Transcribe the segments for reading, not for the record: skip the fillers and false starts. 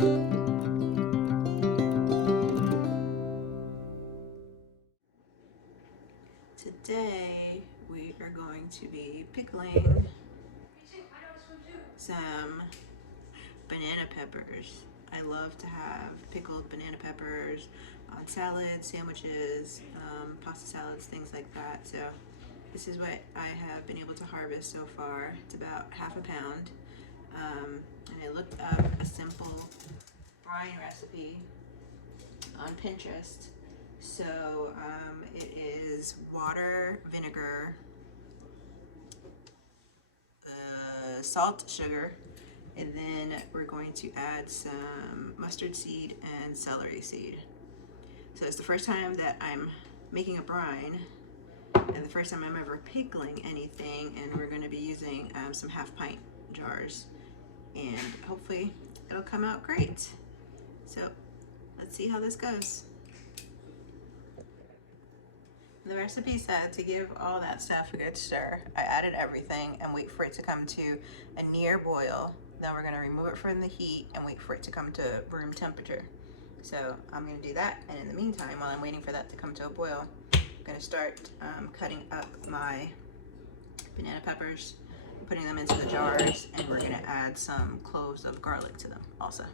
Today we are going to be pickling some banana peppers. I love to have pickled banana peppers on salads, sandwiches, pasta salads, things like that. So this is what I have been able to harvest so far. It's about half a pound. And I looked up a simple brine recipe on Pinterest. So it is water, vinegar, salt, sugar, and then we're going to add some mustard seed and celery seed. So it's the first time that I'm making a brine and the first time I'm ever pickling anything, and we're going to be using some half-pint jars, and hopefully it'll come out great. So let's see how this goes. The recipe said to give all that stuff a good stir. I added everything and wait for it to come to a near boil. Then we're going to remove it from the heat and wait for it to come to room temperature. So I'm going to do that, and in the meantime, while I'm waiting for that to come to a boil, I'm going to start cutting up my banana peppers, putting them into the jars, and we're going to add some cloves of garlic to them also.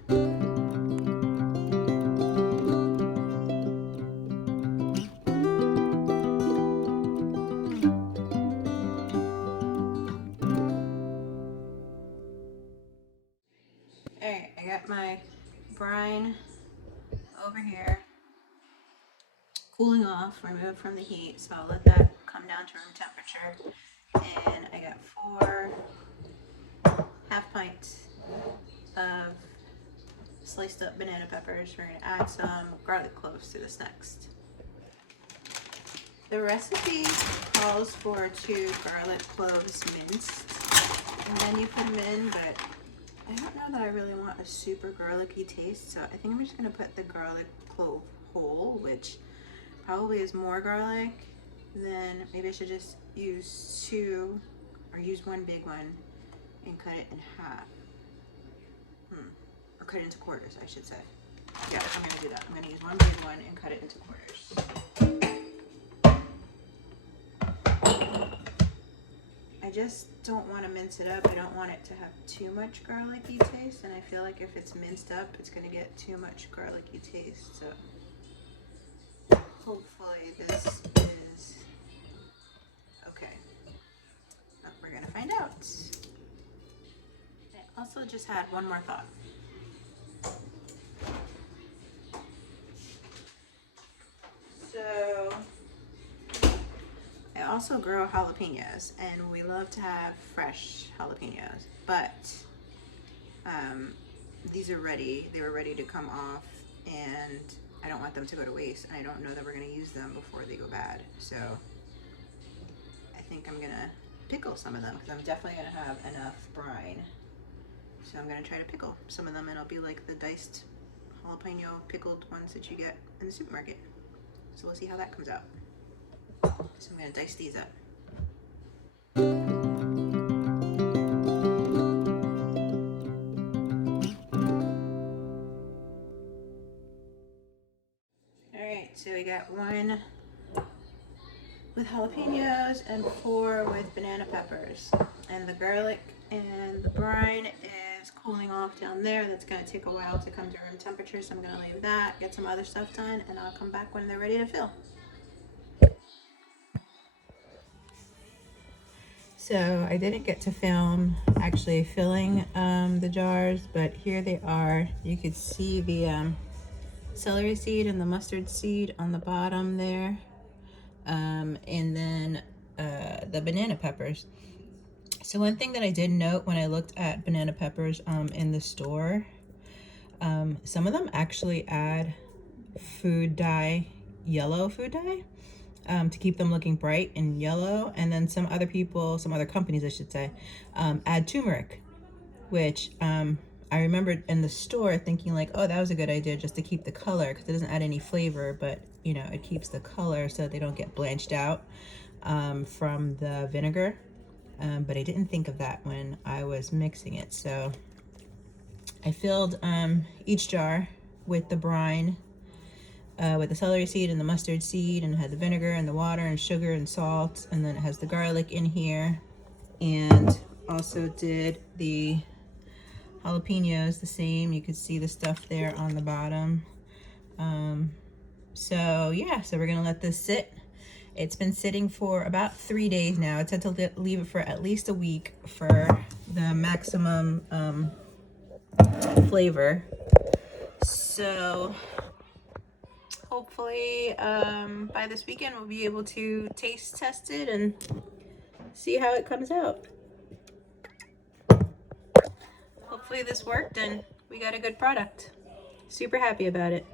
Alright, I got my brine over here cooling off, removed from the heat, so I'll let that come down to room temperature. And I got 4 half pints of sliced up banana peppers. We're going to add some garlic cloves to this next. The recipe calls for 2 garlic cloves minced, and then you put them in, but I don't know that I really want a super garlicky taste, so I think I'm just going to put the garlic clove whole, which probably is more garlic. Then maybe I should just use 2, or use 1 big one and cut it in half. Or cut it into quarters, I should say. Yeah, I'm going to do that. I'm going to use 1 big one and cut it into quarters. I just don't want to mince it up. I don't want it to have too much garlicky taste, and I feel like if it's minced up, it's going to get too much garlicky taste. So hopefully this is okay. But we're going to find out. I also just had one more thought. So I also grow jalapeños, and we love to have fresh jalapeños, but these are ready. They were ready to come off, and I don't want them to go to waste, and I don't know that we're going to use them before they go bad. So I think I'm going to pickle some of them, because I'm definitely going to have enough brine. So I'm going to try to pickle some of them, and it'll be like the diced jalapeno pickled ones that you get in the supermarket. So we'll see how that comes out. So I'm going to dice these up. Alright, so we got 1 with jalapenos and 4 with banana peppers. And the garlic and the brine is cooling off down there. That's going to take a while to come to room temperature, so I'm going to leave that, get some other stuff done, and I'll come back when they're ready to fill. So I didn't get to film actually filling the jars, but here they are. You could see the celery seed and the mustard seed on the bottom there, and then the banana peppers. So one thing that I did note when I looked at banana peppers in the store, some of them actually add food dye, yellow food dye, to keep them looking bright and yellow. And then some other people, some other companies I should say, add turmeric, which I remembered in the store thinking like, oh, that was a good idea just to keep the color, because it doesn't add any flavor, but you know, it keeps the color so they don't get blanched out from the vinegar. But I didn't think of that when I was mixing it. So I filled each jar with the brine, with the celery seed and the mustard seed, and it had the vinegar and the water and sugar and salt, and then it has the garlic in here, and also did the jalapeños the same. You could see the stuff there on the bottom. So yeah, so we're gonna let this sit. It's been sitting for about 3 days now. It said to leave it for at least a week for the maximum flavor. So hopefully by this weekend we'll be able to taste test it and see how it comes out. Hopefully this worked and we got a good product. Super happy about it.